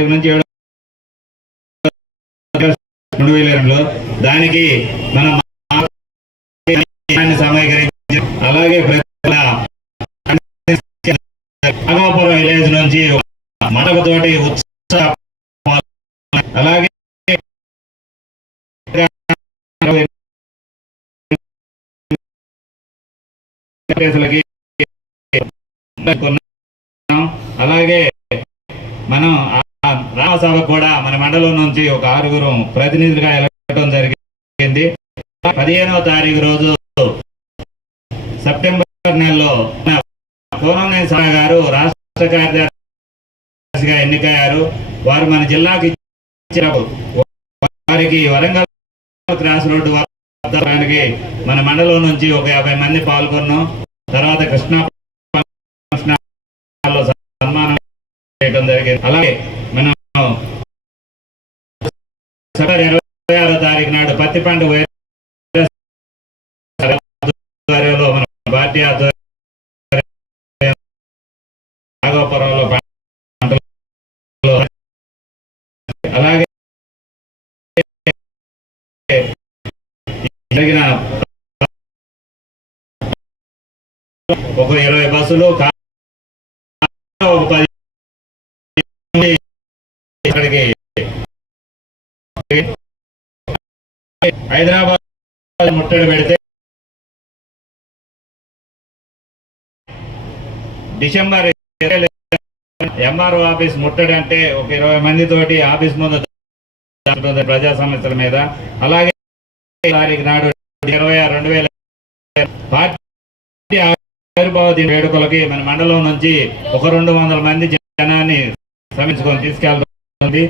నుంచి 2002 దానికి మనం సమీకరించి అలాగే నాగాపురం విలేజ్ నుంచి మడకతోటి ఉత్సాహ అలాగే అలాగే మనం రామసభ కూడా మన మండలం నుంచి ఒక 6 ప్రతినిధులుగా ఎలగడం జరిగింది. 15వ తారీఖు రోజు సెప్టెంబర్ నెలలో కోనంనేని సాగర్ గారు రాష్ట్ర కార్యదర్శిగా ఎన్నికయ్యారు. వారు మన జిల్లాకి ఇచ్చిన వారికి వరంగల్ క్రాస్ రోడ్డు వద్దకి మన మండలం నుంచి ఒక 50 మంది పాల్గొన్నాం. తర్వాత కృష్ణా సన్మానం చేయడం జరిగింది. అలాగే మనం సెప్టెంబర్ 26వ తారీఖు నాడు పత్తి పండు ఆధ్వర్యంలో మన పార్టీ నాగాపురంలో అలాగే జరిగిన ఒక 20 బస్సులు ఒక 10 ఇక్కడికి హైదరాబాద్ ముట్టడి పెడితే డిసెంబర్ ఎంఆర్ఓ ఆఫీస్ ముట్టడి అంటే ఒక 20 మంది తోటి ఆఫీస్ ముందు ప్రజా సమస్యల మీద. అలాగే తారీఖు నాడు 26/2000 పార్టీ ఆవిర్భావ దిన వేడుకలకి మన మండలం నుంచి ఒక 200 మంది జనాన్ని సమీక్షకొని తీసుకెళ్తుంది.